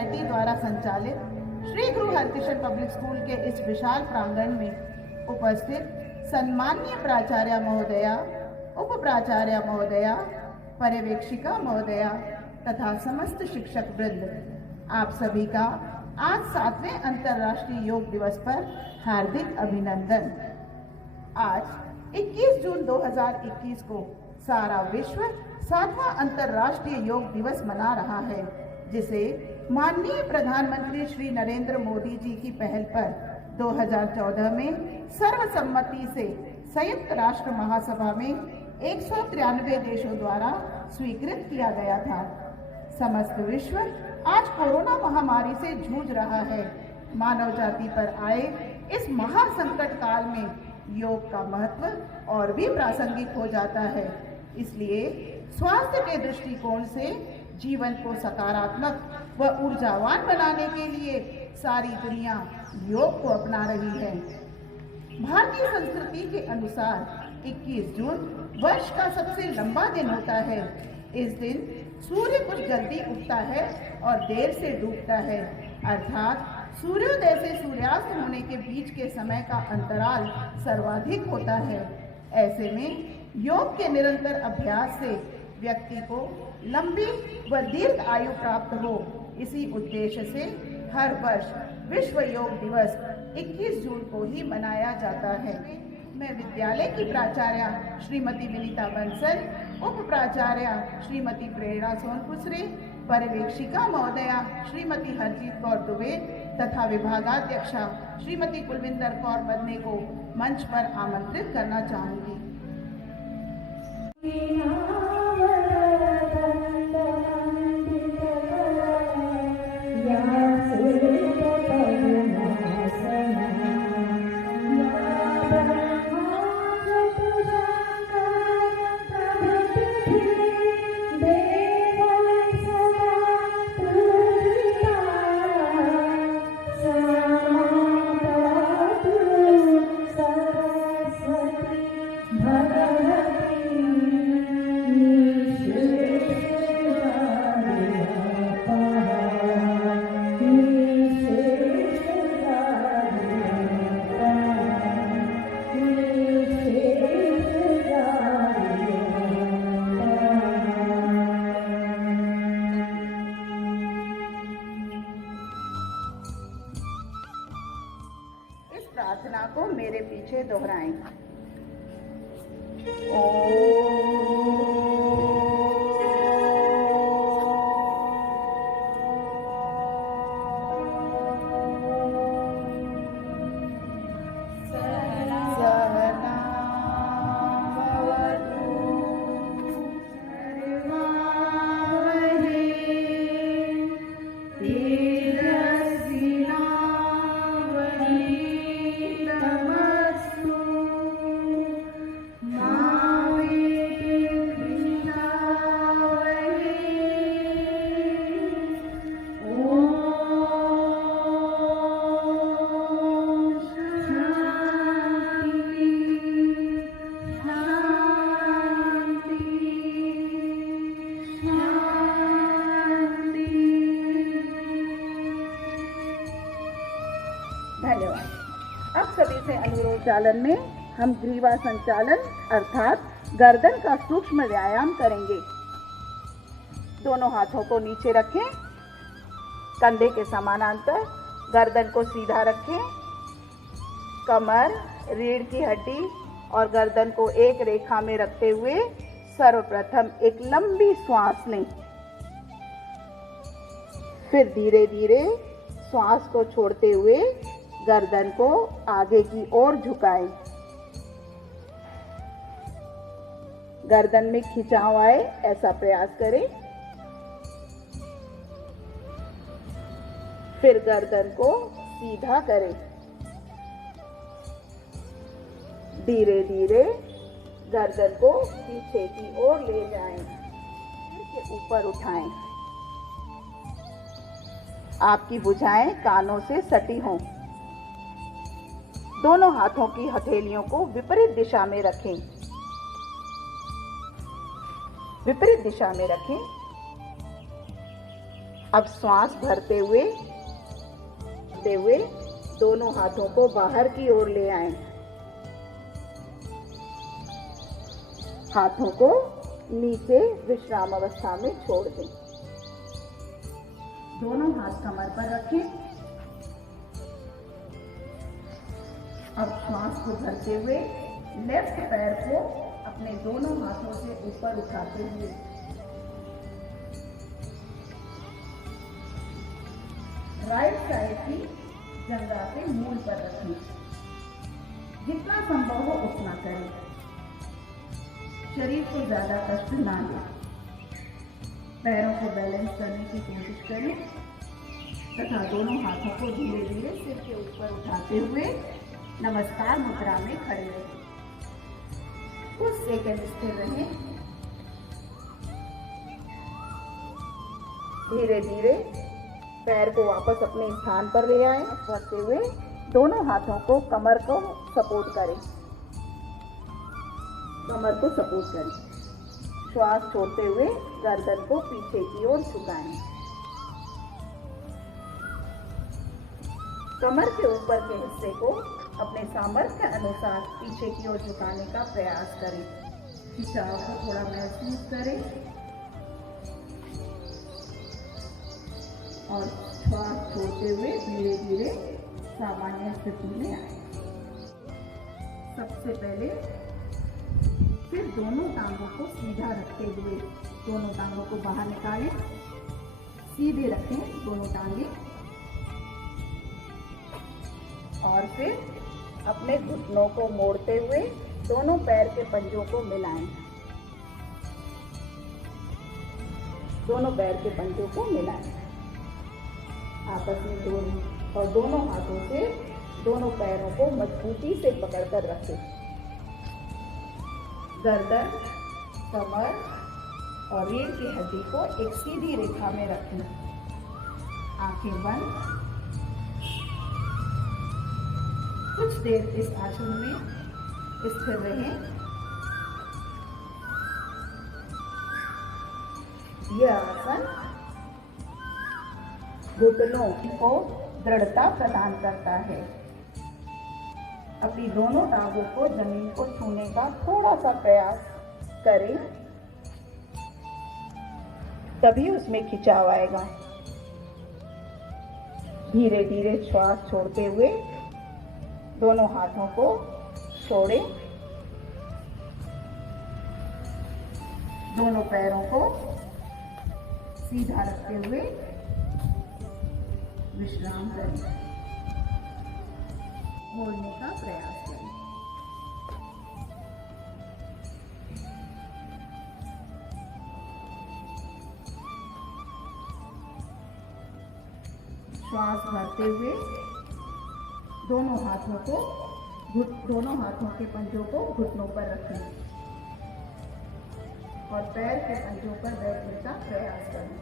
Society द्वारा संचालित श्री गुरु Harkrishna public school के इस विशाल प्रांगण में उपस्थित सम्माननीय प्राचार्य महोदया, उप प्राचार्य महोदया, पर्यवेक्षिका महोदया तथा समस्त शिक्षक वृंद, आप सभी का आज 7वें अंतर्राष्ट्रीय योग दिवस पर हार्दिक अभिनंदन। आज 21 जून 2021 को सारा विश्व 7वां अंतर्राष्ट्रीय योग दिवस मना रहा है, जिसे माननीय प्रधानमंत्री श्री नरेंद्र मोदी जी की पहल पर 2014 में सर्वसम्मति से संयुक्त राष्ट्र महासभा में 193 देशों द्वारा स्वीकृत किया गया था। समस्त विश्व आज कोरोना महामारी से जूझ रहा है। मानव जाति पर आए इस महासंकट काल में योग का महत्व और भी प्रासंगिक हो जाता है। इसलिए स्वास्थ्य के दृष्टिकोण से जीवन को सकारात्मक व ऊर्जावान बनाने के लिए सारी दुनिया योग को अपना रही है। भारतीय संस्कृति के अनुसार 21 जून वर्ष का सबसे लंबा दिन होता है। इस दिन सूर्य कुछ जल्दी उगता है और देर से डूबता है, अर्थात सूर्योदय से सूर्यास्त होने के बीच के समय का अंतराल सर्वाधिक होता है। ऐसे में योग के निरंतर अभ्यास से व्यक्ति को लंबी व दीर्घ आयु प्राप्त हो, इसी उद्देश्य से हर वर्ष विश्व योग दिवस 21 जून को ही मनाया जाता है। मैं विद्यालय की प्राचार्य श्रीमती विनीता बंसल, उप प्राचार्य श्रीमती प्रेरणा सोनपुसरे, पर्यवेक्षिका महोदया श्रीमती हरजीत कौर दुबे तथा विभागाध्यक्षा श्रीमती कुलविंदर कौर बदने को मंच पर आमंत्रित करना चाहूंगी। प्रार्थना को मेरे पीछे दोहराएं। धन्यवाद। अब सभी से अनुरोध चालन में हम ग्रीवा संचालन अर्थात गर्दन का सूक्ष्म व्यायाम करेंगे। दोनों हाथों को नीचे रखें, कंधे के समानांतर, गर्दन को सीधा रखें, कमर, रीढ़ की हड्डी और गर्दन को एक रेखा में रखते हुए सर्वप्रथम एक लंबी श्वास लें। फिर धीरे धीरे श्वास को छोड़ते हुए गर्दन को आगे की ओर झुकाएं। गर्दन में खिंचाव आए ऐसा प्रयास करें। फिर गर्दन को सीधा करें। धीरे धीरे गर्दन को पीछे की ओर ले जाएं, सिर के ऊपर उठाएं। आपकी भुजाएं कानों से सटी हों। दोनों हाथों की हथेलियों को विपरीत दिशा में रखें। विपरीत दिशा में रखें। अब श्वास भरते हुए दोनों हाथों को बाहर की ओर ले आएं। हाथों को नीचे विश्राम अवस्था में छोड़ दें। दोनों हाथ कमर पर रखें। अब श्वास को भरते हुए लेफ्ट पैर को अपने दोनों हाथों से ऊपर उठाते हुए राइट साइड की जंघा के मूल पर रखें। जितना संभव हो उतना करें। शरीर को ज्यादा कष्ट ना दें। पैरों को बैलेंस करने की कोशिश करें तथा दोनों हाथों को धीरे धीरे सिर के ऊपर उठाते हुए नमस्कार मुद्रा में खड़े रहें। कुछ सेकंड स्थिर रहें। धीरे धीरे पैर को वापस अपने स्थान पर ले आएं। रखते हुए दोनों हाथों को कमर को सपोर्ट करें। कमर को सपोर्ट करें। श्वास छोड़ते हुए गर्दन को पीछे की ओर झुकाएं। कमर के ऊपर के हिस्से को अपने सामर्थ्य अनुसार पीछे की ओर झुकाने का प्रयास करें। खिंचाव को थोड़ा महसूस करें और श्वास छोड़ते हुए धीरे धीरे सामान्य स्थिति में आए। सबसे पहले फिर दोनों टांगों को सीधा रखते हुए दोनों टांगों को बाहर निकालें। सीधे रखें दोनों टांगे और फिर अपने घुटनों को मोड़ते हुए दोनों पैर के पंजों को मिलाएं। दोनों पैर के पंजों को मिलाएं आपस में दोनों, और दोनों हाथों से दोनों पैरों को मजबूती से पकड़कर रखें। गर्दन, कमर और रीढ़ की हड्डी को एक सीधी रेखा में रखें। आंखें बंद। कुछ देर इस आसन में स्थिर रहें। यह आसन घुटनों को दृढ़ता प्रदान करता है। अपनी दोनों टांगों को जमीन को छूने का थोड़ा सा प्रयास करें, तभी उसमें खिंचाव आएगा। धीरे धीरे श्वास छोड़ते हुए दोनों हाथों को छोड़ें। दोनों पैरों को सीधा रखते हुए विश्राम करें। मोड़ने का प्रयास करें। श्वास भरते हुए दोनों हाथों के पंजों को घुटनों पर रखें और पैर के पंजों पर बैठने का प्रयास करें।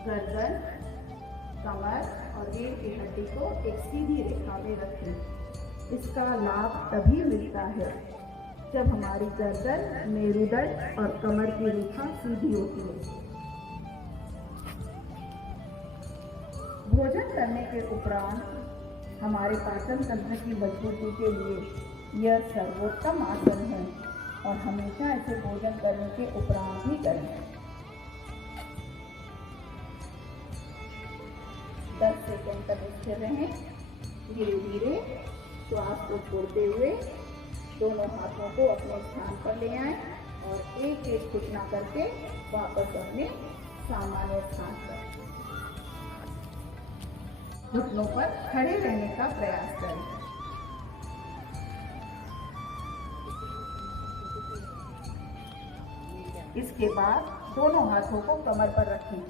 गर्दन, कमर और रीढ़ की हड्डी को एक सीधी रेखा में रखें। इसका लाभ तभी मिलता है जब हमारी गर्दन, मेरुदंड और कमर की रेखा सीधी होती है। भोजन करने के उपरांत हमारे पाचन तंत्र की मजबूती के लिए यह सर्वोत्तम आसन है और हमेशा ऐसे भोजन करने के उपरांत ही करें। 10 सेकंड तक स्थिर रहें। धीरे धीरे श्वास को छोड़ते हुए दोनों हाथों को अपने स्थान पर ले आएं और एक एक घुटना करके वापस अपने सामान्य स्थान पर घुटनों पर खड़े रहने का प्रयास करें। इसके बाद दोनों हाथों को कमर पर रखें।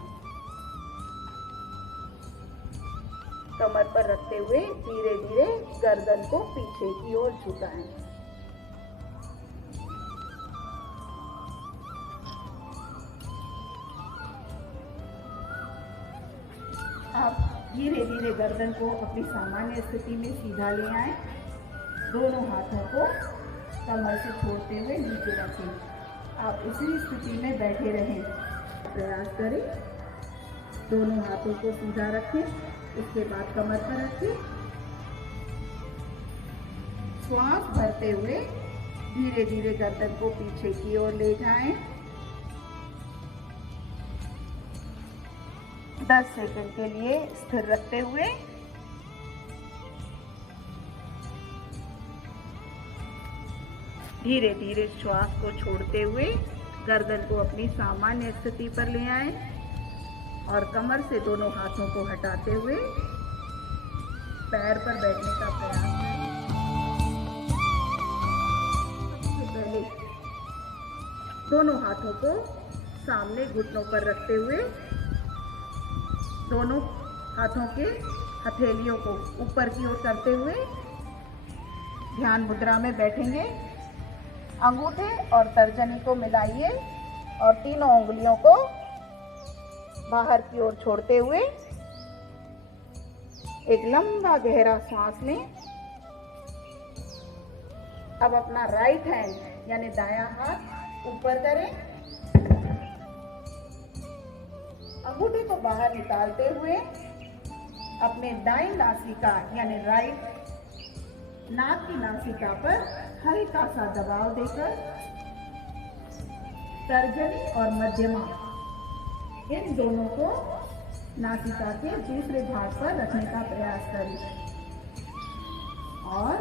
कमर पर रखते हुए धीरे धीरे गर्दन को पीछे की ओर झुकाएं। आप धीरे धीरे गर्दन को अपनी सामान्य स्थिति में सीधा ले आएं। दोनों हाथों को कमर से छोड़ते हुए नीचे रखें। आप उसी स्थिति में बैठे रहें प्रयास करें। दोनों हाथों को सीधा रखें, इसके बाद कमर पर रखें। श्वास भरते हुए धीरे धीरे गर्दन को पीछे की ओर ले जाएं। 10 सेकंड के लिए स्थिर रखते हुए धीरे धीरे श्वास को छोड़ते हुए गर्दन को अपनी सामान्य स्थिति पर ले आएं और कमर से दोनों हाथों को हटाते हुए पैर पर बैठने का प्रयास करें। सबसे पहले दोनों हाथों को सामने घुटनों पर रखते हुए दोनों हाथों के हथेलियों को ऊपर की ओर करते हुए ध्यान मुद्रा में बैठेंगे। अंगूठे और तर्जनी को मिलाइए और तीनों उंगलियों को बाहर की ओर छोड़ते हुए एक लंबा गहरा सांस लें। अब अपना राइट हैंड यानी दायां हाथ ऊपर करें। अंगूठे को बाहर निकालते हुए अपने दाईं नासिका यानी राइट नाक की नासिका पर हल्का सा दबाव देकर तर्जनी और मध्यमा इन दोनों को नासिका के दूसरे भाग पर रखने का प्रयास करें और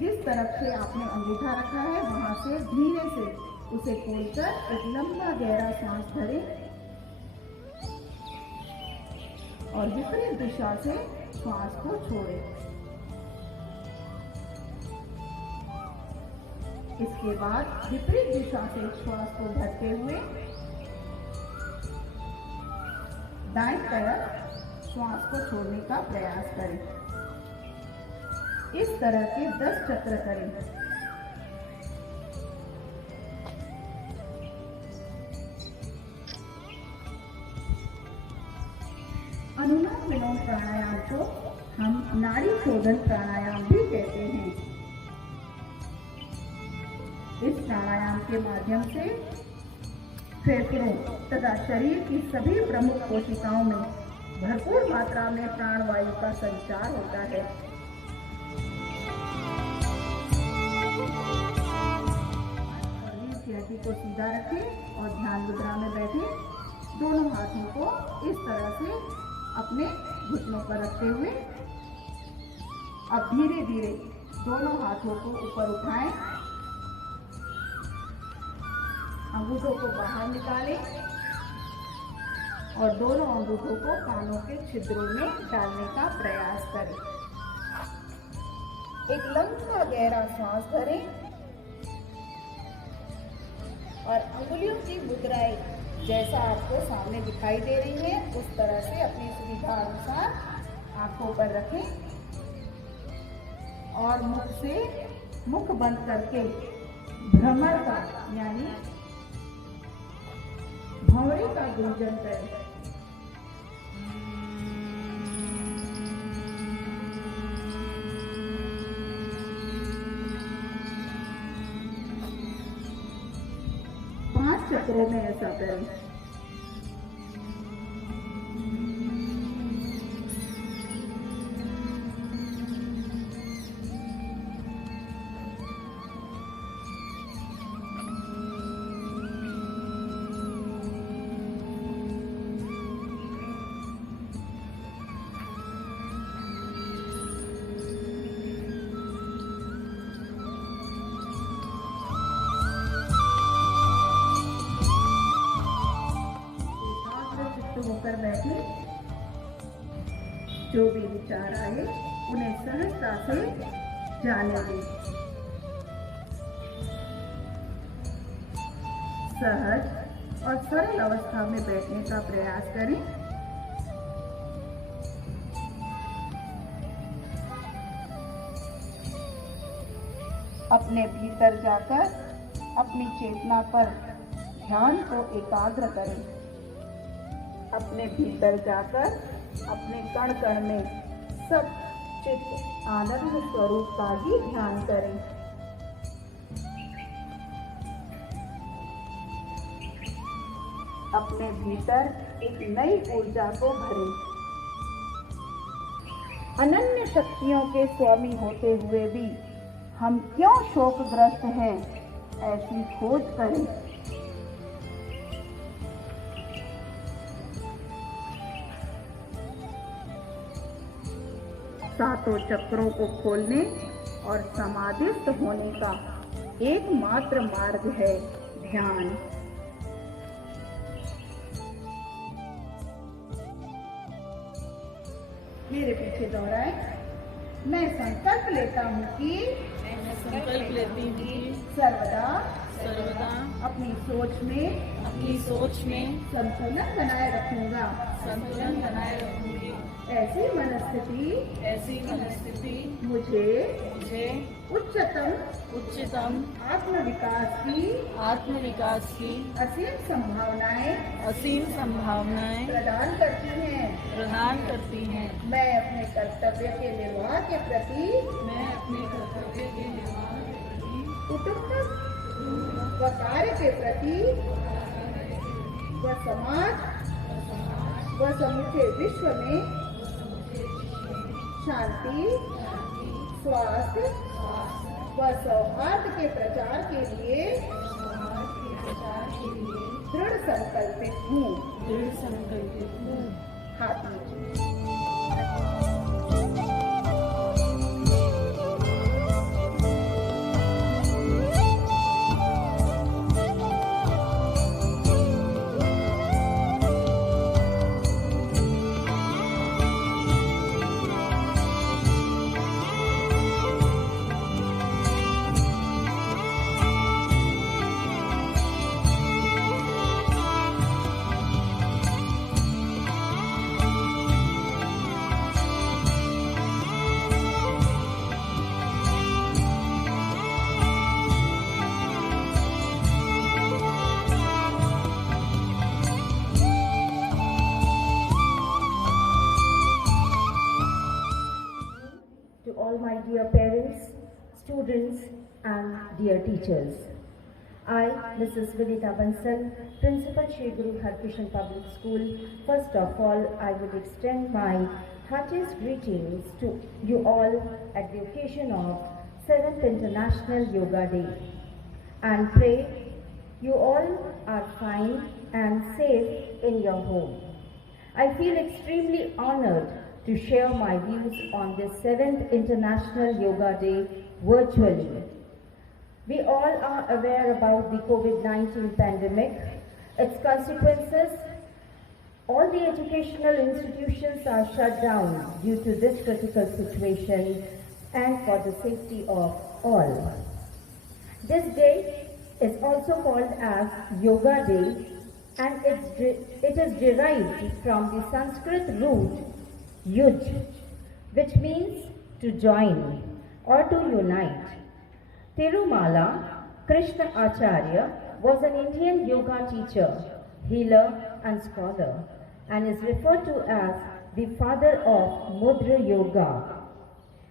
जिस तरफ से आपने अंगूठा रखा है वहां से धीरे से उसे खोलकर एक लंबा गहरा सांस भरें और विपरीत दिशा से श्वास को छोड़ें। इसके बाद विपरीत दिशा से श्वास को भरते हुए दाएं तरफ श्वास को छोड़ने का प्रयास करें। इस तरह के 10 चक्र करें। अनुलोम विलोम प्राणायाम को हम नाड़ी शोधन प्राणायाम भी कहते हैं। इस प्राणायाम के माध्यम से फेफड़ों तथा शरीर की सभी प्रमुख कोशिकाओं में भरपूर मात्रा में प्राणवायु का संचार होता है। शरीर की हड्डी को सीधा रखें और ध्यान मुद्रा में बैठें। दोनों हाथों को इस तरह से अपने घुटनों पर रखते हुए अब धीरे धीरे दोनों हाथों को ऊपर उठाएं, अंगूठों को बाहर निकालें और दोनों अंगूठों को कानों के छिद्रों में डालने का प्रयास करें। एक लंबा गहरा सांस भरें और अंगुलियों की मुद्राएं जैसा आपको सामने दिखाई दे रही है उस तरह से अपनी सुविधा अनुसार आंखों पर रखें और मुख बंद करके भ्रमर का यानी भौरे का गुंजन करें। पांच चक्रों में ऐसा करें। होकर बैठे, जो भी विचार आए उन्हें सहजता से जाने दें। सहज और सरल अवस्था में बैठने का प्रयास करें। अपने भीतर जाकर अपनी चेतना पर ध्यान को एकाग्र करें। अपने भीतर जाकर अपने कण कण में सब चित्त आनंद स्वरूप का ही ध्यान करें। अपने भीतर एक नई ऊर्जा को भरें। अनन्य शक्तियों के स्वामी होते हुए भी हम क्यों शोकग्रस्त हैं, ऐसी खोज करें। सातों चक्रों को खोलने और समाधिस्थ होने का एकमात्र मार्ग है ध्यान। मेरे पीछे दोहराए। मैं संकल्प लेता हूँ कि सर्वदा अपनी सोच में संतुलन बनाए रखूंगा। ऐसी मनस्थिति मुझे उच्चतम आत्मविकास की असीम संभावनाएं प्रदान करती हैं। मैं अपने कर्तव्य के निर्वाह के प्रति कुटुंब व कार्य के प्रति व समाज व समूचे विश्व में शांति, स्वास्थ्य व सौहार्द के प्रचार के लिए दृढ़ संकल्पित हूँ। हाथ नीचे। All my dear parents, students and dear teachers. I, Mrs. Vinita Bansal, Principal Shri Guru Harkishan Public School, first of all I would extend my heartiest greetings to you all at the occasion of 7th International Yoga Day and pray you all are fine and safe in your home. I feel extremely honored to share my views on this 7th International Yoga Day virtually. We all are aware about the COVID-19 pandemic, its consequences. All the educational institutions are shut down due to this critical situation and for the safety of all. This day is also called as Yoga Day, and it is derived from the Sanskrit root Yuj, which means to join or to unite. Tirumala Krishna Acharya was an Indian yoga teacher, healer and scholar, and is referred to as the father of Mudra Yoga.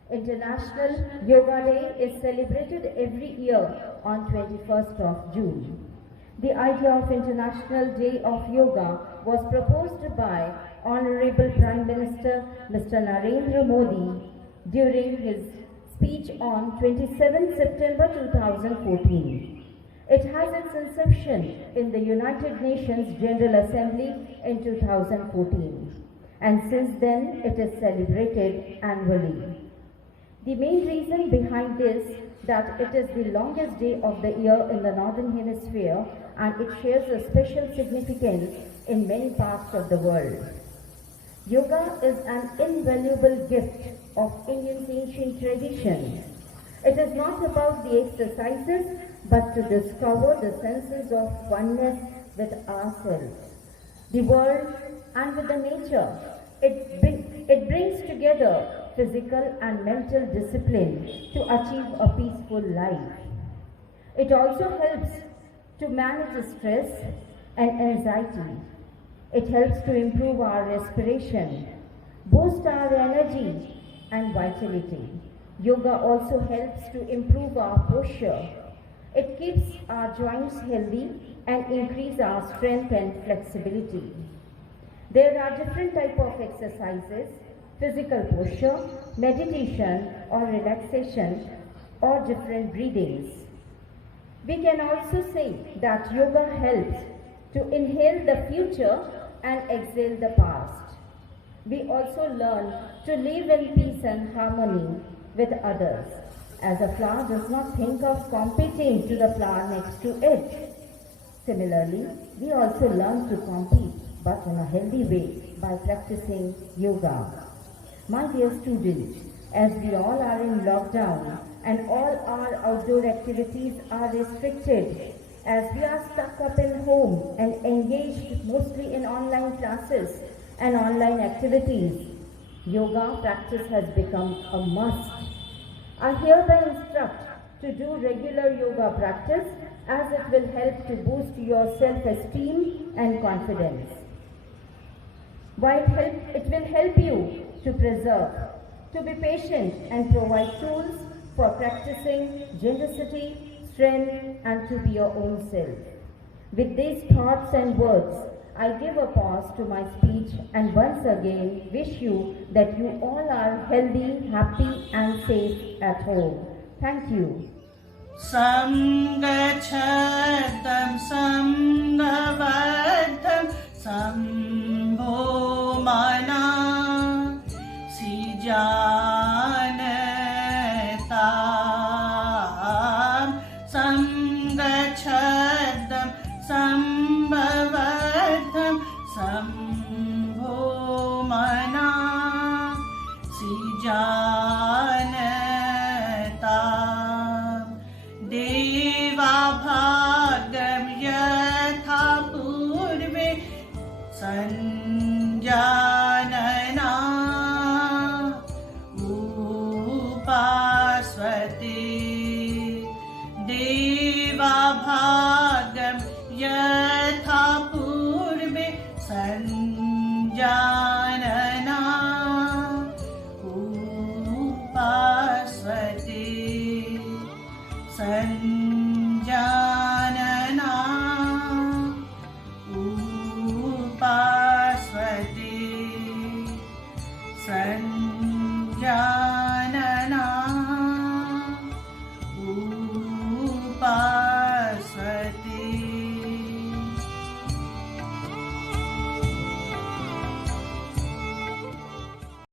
International Yoga Day is celebrated every year on 21st of June. The idea of International Day of Yoga was proposed by Honorable Prime Minister Mr. Narendra Modi during his speech on 27 September 2014. It has its inception in the United Nations General Assembly in 2014, and since then it is celebrated annually. The main reason behind this that it is the longest day of the year in the Northern Hemisphere, and it shares a special significance in many parts of the world. Yoga is an invaluable gift of Indian ancient tradition. It is not about the exercises, but to discover the senses of oneness with ourselves, the world and with the nature. It brings together physical and mental discipline to achieve a peaceful life. It also helps to manage stress and anxiety. It helps to improve our respiration, boost our energy and vitality. Yoga also helps to improve our posture. It keeps our joints healthy and increase our strength and flexibility. There are different types of exercises, physical posture, meditation or relaxation, or different breathings. We can also say that yoga helps to inhale the future and exhale the past. We also learn to live in peace and harmony with others, as a flower does not think of competing to the flower next to it. Similarly, we also learn to compete, but in a healthy way, by practicing yoga. My dear students, as we all are in lockdown and all our outdoor activities are restricted, as we are stuck up in home and engaged mostly in online classes and online activities, yoga practice has become a must. I hereby instruct to do regular yoga practice, as it will help to boost your self-esteem and confidence. While it will help you to preserve, to be patient and provide tools for practicing generosity, strength and to be your own self. With these thoughts and words, I give a pause to my speech and once again wish you that you all are healthy, happy and safe at home. Thank you. Samgachadam samgavadam sambho mana sijanetam samgachadam sambhavadam sambho mana sijanetam Deva bhagam yatha purve sanjanana upasvati Deva bhagam yatha